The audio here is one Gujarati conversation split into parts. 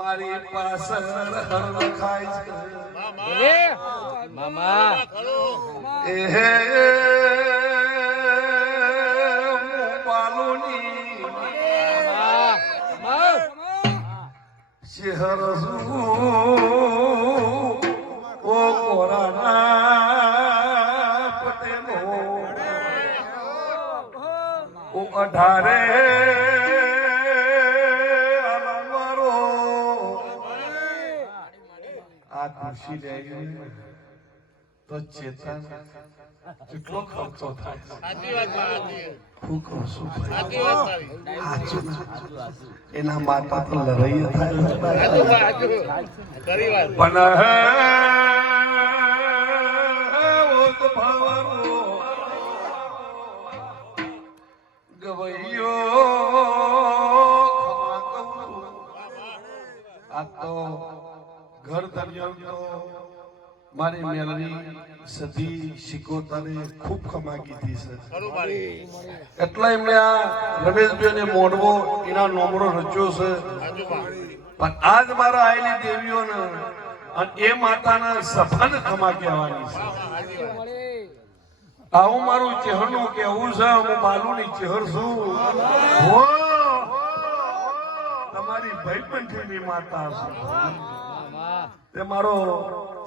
મારી પાસળ હર ખાય છે મામા એ પાલુની શહેર ઓ કોરાના પટેલો ઓ 18 ખુશી લે તો ચેતન કેટલો ખર્ચો થાય હું કહું છું એના માતા તો લડાઈ થાય પણ ગવૈયો આ તો ઘર ધન્યો મારી મેલની સદી શિકોતરે ખૂબ ખમા કીધી છે એટલા એમણે આ રમેશભાઈને મોડવો એના નોમરો રચ્યો છે પણ આજ મારા આયેલી દેવીઓને અને એ માતાના સફાને ખમા કહેવાની છે આવું મારું ચહેરનું કહેવું છે હું બાલુની ચહેર છું તમારી ભાઈબંધીની માતા છું તે મારો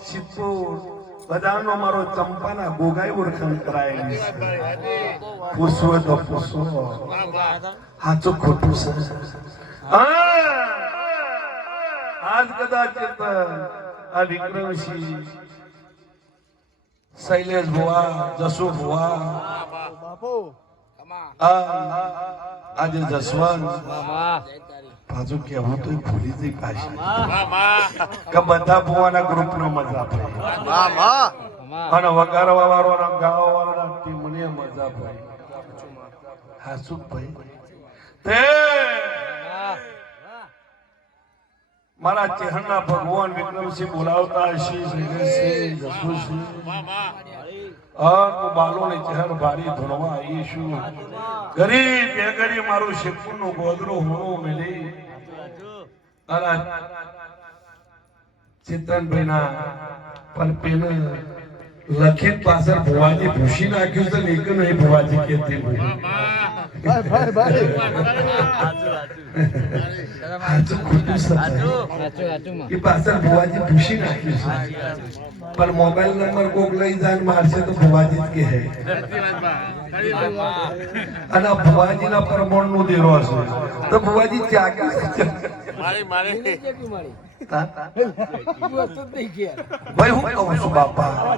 સિદ્ધપુર બધાનો મારો ચંપાના ગોગાઈ ઓળખાણ કરાયેલી છે પૂછવો તો પૂછવો સાચું ખોટું છે આજ કદાચ આ વિક્રમસિંહ શૈલેષ ભુવા જસુ ભુવા આજે જસવંત પાછું કેવું તો ભૂલી જઈ પાછી કે બધા ભુવાના ગ્રુપ નો મજા ભાઈ અને વગાડવા વાળો ગાવા વાળો મને મજા ભાઈ હાસુ ભાઈ તે મારા ચેહરના ભગવાન વિક્રમસિંહ બોલાવતા હશે શ્રીસિંહ જસુસિંહ બાલો ને ચહેર ભારી ધૂણવા આવીશું ગરીબ બે ગરીબ મારું શેપુર નું ગોદરું હોણું મેલી ચેતનભાઈ ના પણ પેન લખિત પાછળ ભુવાજી ભૂસી નાખ્યું તો લેક નહીં ભુવાજી કેતી એ પાછળ ભુવાજી ભૂસી નાખ્યું છે પણ મોબાઈલ નંબર કોક લઈ જાય મારશે તો ભુવાજી જ કહે અને ભુવાજી ના પરમણ નું દેરો છે તો ભુવાજી ત્યાગ ભાઈ હું કહું છું બાપા